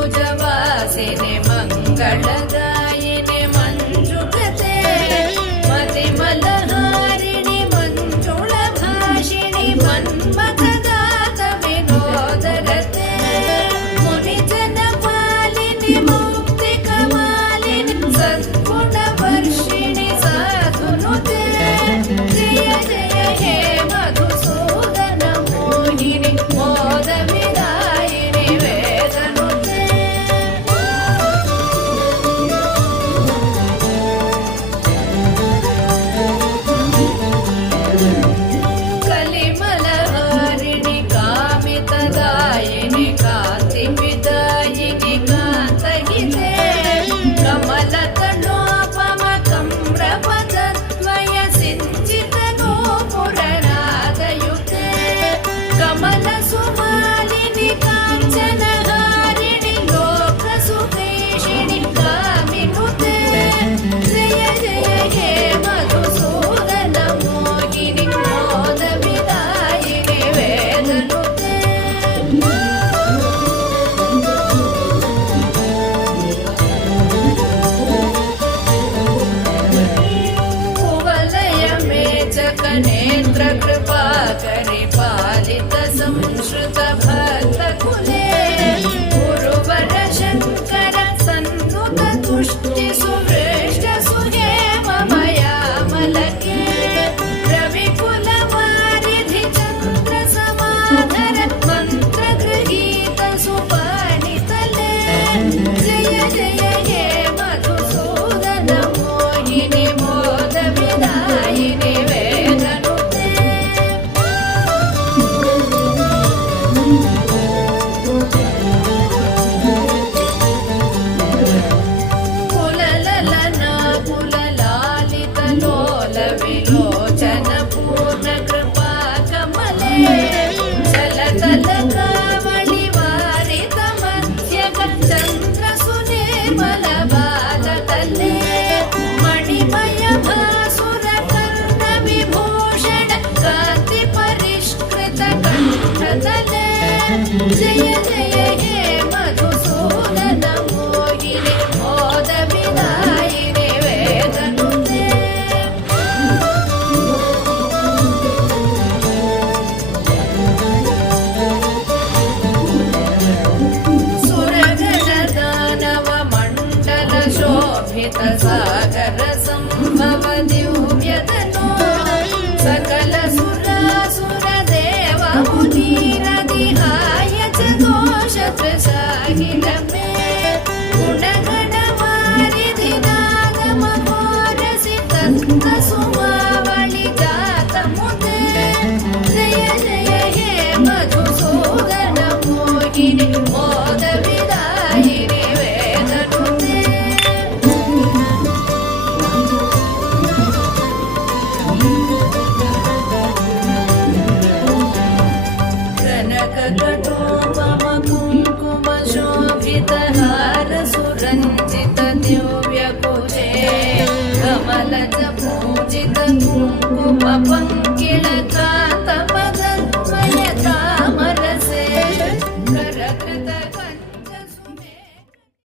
ಮಂಗಳಮಂಬುಜವಾಸಿನಿ ಮಂಗಳದಾಯಿನಿ ಮಂಜುಗತೆ ಮತಿಮಲಹಾರಿಣಿ ಮಂಜುಳ ಭಾಷಿಣಿ ಮನ್ಮಥದಾತ ವಿನೋದರತೆ ಮುನಿಜನ ಪಾಲಿನಿ ಮುಕ್ತಿ ಕಮಾಲಿನಿ ಸದ್ಗುಣ ವರ್ಷಿಣಿ ಸಾಧುನುತೆ ಜಯ ಜಯ ಹೇ ಮಧುಸೂದನ ಮೋಹಿನಿ ಮೋದ ವಿದಾಯಿನಿ ವೇದನುತೆ ಕಲಿಮಲಹಾರಿಣಿ ಕಾಮಿತದಾಯಿನಿ ಕಾಂತಿ ವಿದಾಯಿನಿ ಕಾಂತಹಿತೆ ಕಮಲತನೋಪಮ ಕಮ್ರಪದದ್ವಯ ಸಿಂಚಿತ ಗೋಪುರನಾದಯುತೆ ಕಮಲ ಸುಮಾಲಿನಿ ಕಾಂಚನಹಾರಿಣಿ ಲೋಕ ಸುಖೇಶಿಣಿ ಕಾಮಿನುತೆ ಜಯ ಜಯ ಹೇ ಮಧುಸೂದನ ಮೋಹಿನಿ ಮೋದ ವಿದಾಯಿನಿ ವೇದನುತೆ ಕುವಲಯ ಮೇಚಕ ನೇತ್ರ ಕೃಪಾಕರಿ ಪಾಲಿತ ಸಂಶ್ರುತ ಭಕ್ತ ಕುಲೇ ಗುರುವರ ಶಂಕರ ಸನ್ನುತ ತುಷ್ಟಿ ಸುವೃಷ್ಟ ಸುಹೇಮಮಯ ಮಲಕೆ ರವಿಕುಲ ವಾರಿಧಿ ಚಂದ್ರ ಸಮಾಧರ ಮಂತ್ರ ಗೃಹೀತ ಸುಪಾಣಿತಲೆ ಜಯ ಜಯ ಹೇ ಮಧುಸೂದನ ಮೋಹಿನಿ ಮೋದ ವಿದಾಯಿನಿ ವೇದನುತೆ ಕುಲಲಲನ ಕುಲಲಾಲಿತ ಲೋಲ ವಿಲೋಚನ ಪೂರ್ಣ ಕೃಪಾ ಕಮಲೆ ಚಲತಲ ಕಾವಳಿ ವಾರಿತ ಮಧ್ಯಕ ಚಂದ್ರ ಸುನಿರ್ಮಲ ಬಾಲತಲೆ ಮಣಿಮಯ ಭಾಸುರ ಕರ್ಣ ವಿಭೂಷಣ ಕಾಂತಿ ಪರಿಷ್ಕೃತ ಕಂಠತಲೆ ಜಯ ಜಯ ಹೇ ಮಧುಸೂದನ ಮೋಹಿನಿ ಮೋದ ವಿದಾಯಿನಿ ವೇದನುತೆ ಸುರಗಣ ದಾನವ ಮಂಡಲ ಶೋಭಿತ ಸಾಗರ ಸಂ